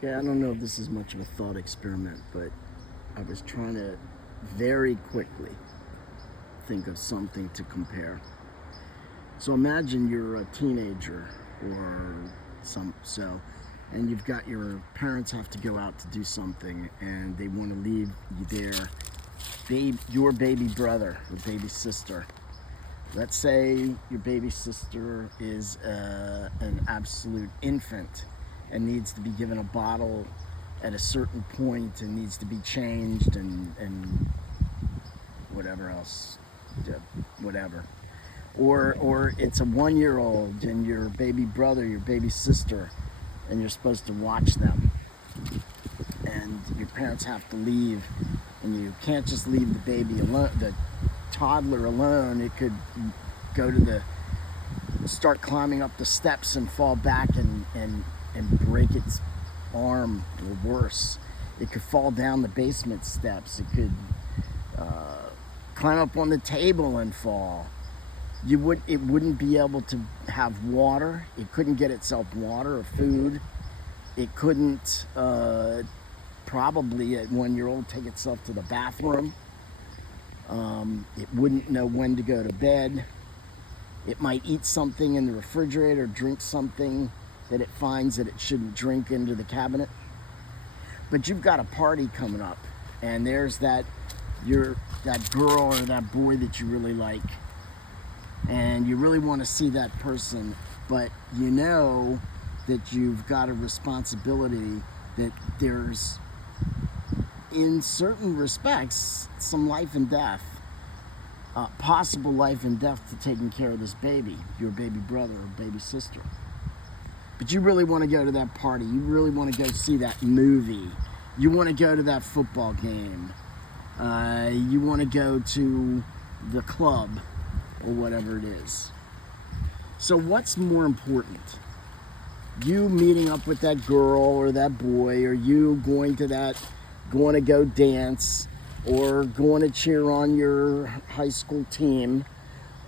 Yeah, I don't know if this is much of a thought experiment, but I was trying to very quickly think of something to compare. So imagine you're a teenager or and you've got your parents have to go out to do something and they want to leave you there, your baby brother or baby sister. Let's say your baby sister is an absolute infant and needs to be given a bottle at a certain point and needs to be changed and whatever else, whatever. Or it's a 1 year old and your baby brother, your baby sister, and you're supposed to watch them. And your parents have to leave, and you can't just leave the baby alone, the toddler alone. It could go to start climbing up the steps and fall back and break its arm, or worse. It could fall down the basement steps. It could climb up on the table and fall. It wouldn't be able to have water. It couldn't get itself water or food. It couldn't probably at 1 year old take itself to the bathroom. It wouldn't know when to go to bed. It might eat something in the refrigerator, drink something that it finds that it shouldn't drink into the cabinet. But you've got a party coming up, and there's that girl or that boy that you really like, and you really want to see that person, but you know that you've got a responsibility, that there's, in certain respects, some life and death, possible life and death to taking care of this baby, your baby brother or baby sister. But you really want to go to that party. You really want to go see that movie. You want to go to that football game. You want to go to the club or whatever it is. So what's more important? You meeting up with that girl or that boy, or you going to go dance, or going to cheer on your high school team,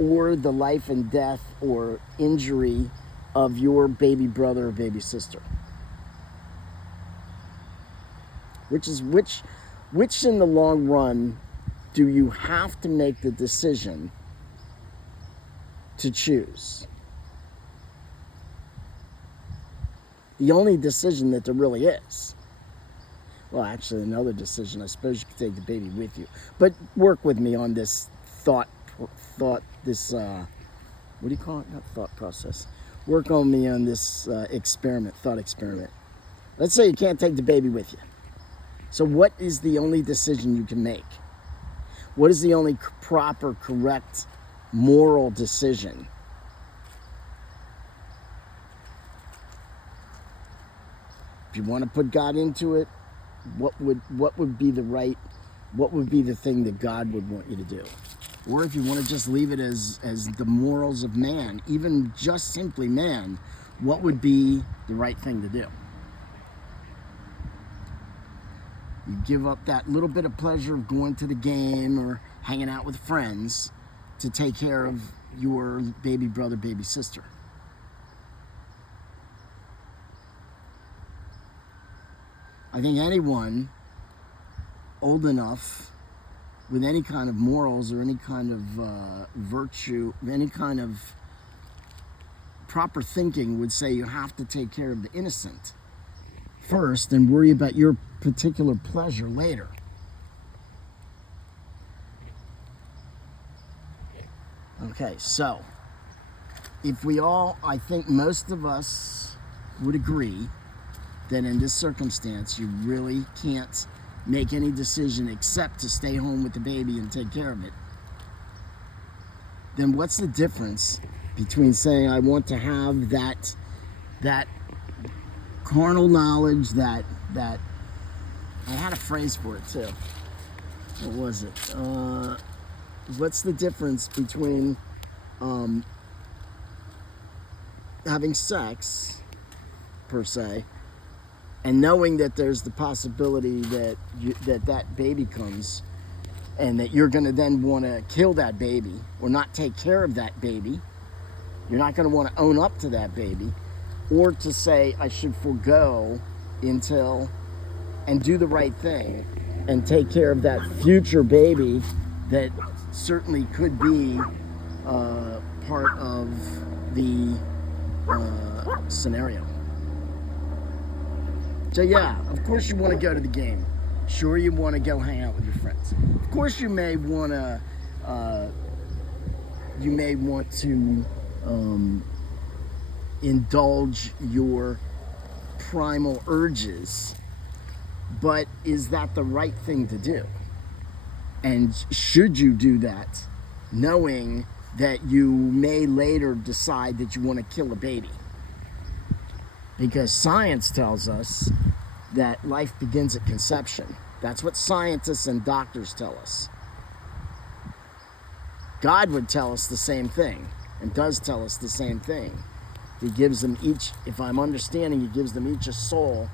or the life and death or injury of your baby brother or baby sister? Which in the long run do you have to make the decision to choose? The only decision that there really is. Well, actually, another decision, I suppose you could take the baby with you. But work with me on this what do you call it? Not thought process. Work on me on this thought experiment. Let's say you can't take the baby with you. So what is the only decision you can make? What is the only proper, correct, moral decision? If you want to put God into it, what would be the thing that God would want you to do? Or if you want to just leave it as the morals of man, even just simply man, what would be the right thing to do? You give up that little bit of pleasure of going to the game or hanging out with friends to take care of your baby brother, baby sister. I think anyone old enough with any kind of morals or any kind of virtue, any kind of proper thinking would say you have to take care of the innocent first and worry about your particular pleasure later. Okay, so I think most of us would agree that in this circumstance, you really can't make any decision except to stay home with the baby and take care of it. Then what's the difference between saying I want to have that carnal knowledge, that I had a phrase for it too. What was it? What's the difference between having sex, per se, and knowing that there's the possibility that that baby comes, and that you're going to then want to kill that baby or not take care of that baby? You're not going to want to own up to that baby, or to say I should forego until, and do the right thing and take care of that future baby that certainly could be part of the scenario. So yeah, of course you want to go to the game. Sure, you want to go hang out with your friends. Of course you may want to indulge your primal urges, but is that the right thing to do? And should you do that knowing that you may later decide that you want to kill a baby? Because science tells us that life begins at conception. That's what scientists and doctors tell us. God would tell us the same thing, and does tell us the same thing. He gives them each, if I'm understanding, he gives them each a soul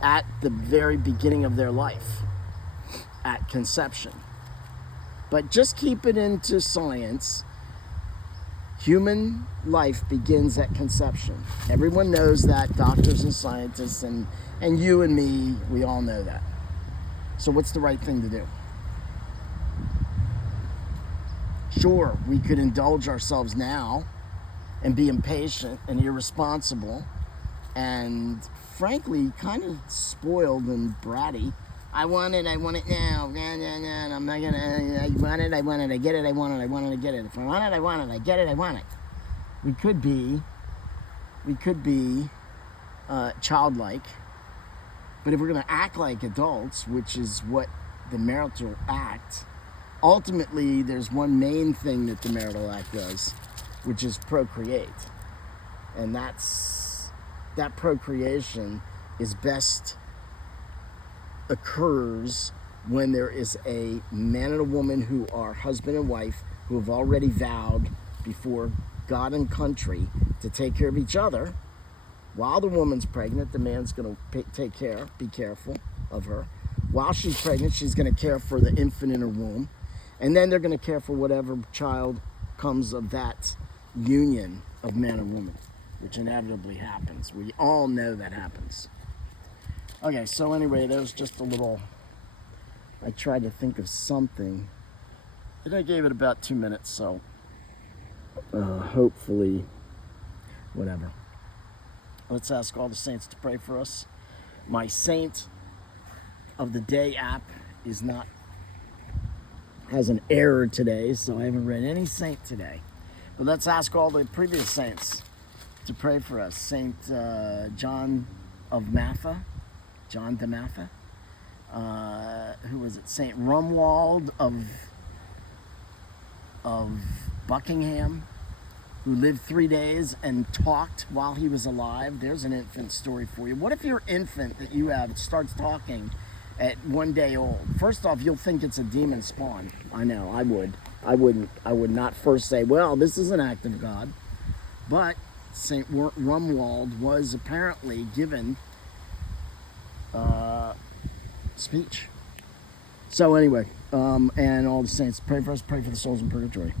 at the very beginning of their life, at conception. But just keep it into science. Human life begins at conception. Everyone knows that, doctors and scientists, and you and me, we all know that. So what's the right thing to do? Sure, we could indulge ourselves now and be impatient and irresponsible and frankly kind of spoiled and bratty. I want it now. I'm not gonna, I want it, I get it, I want it, I get it. If I want it, I get it, I want it. We could be childlike, but if we're gonna act like adults, which is what the marital act, ultimately there's one main thing that the marital act does, which is procreate. And that procreation is best occurs when there is a man and a woman who are husband and wife who have already vowed before God and country to take care of each other. While the woman's pregnant, the man's going to be careful of her. While she's pregnant, she's going to care for the infant in her womb. And then they're going to care for whatever child comes of that union of man and woman, which inevitably happens. We all know that happens. Okay, so anyway, that was just a little, I tried to think of something, and I gave it about 2 minutes, so hopefully, whatever. Let's ask all the saints to pray for us. My Saint of the Day app has an error today, so I haven't read any saint today. But let's ask all the previous saints to pray for us. Saint John of Matha, John de Matha. Who was it? Saint Rumwald of Buckingham, who lived 3 days and talked while he was alive. There's an infant story for you. What if your infant that you have starts talking at 1 day old? First off, you'll think it's a demon spawn. I know, I would. I would not first say, well, this is an act of God. But Saint Rumwald was apparently given speech. So anyway, and all the saints, pray for us, pray for the souls in purgatory.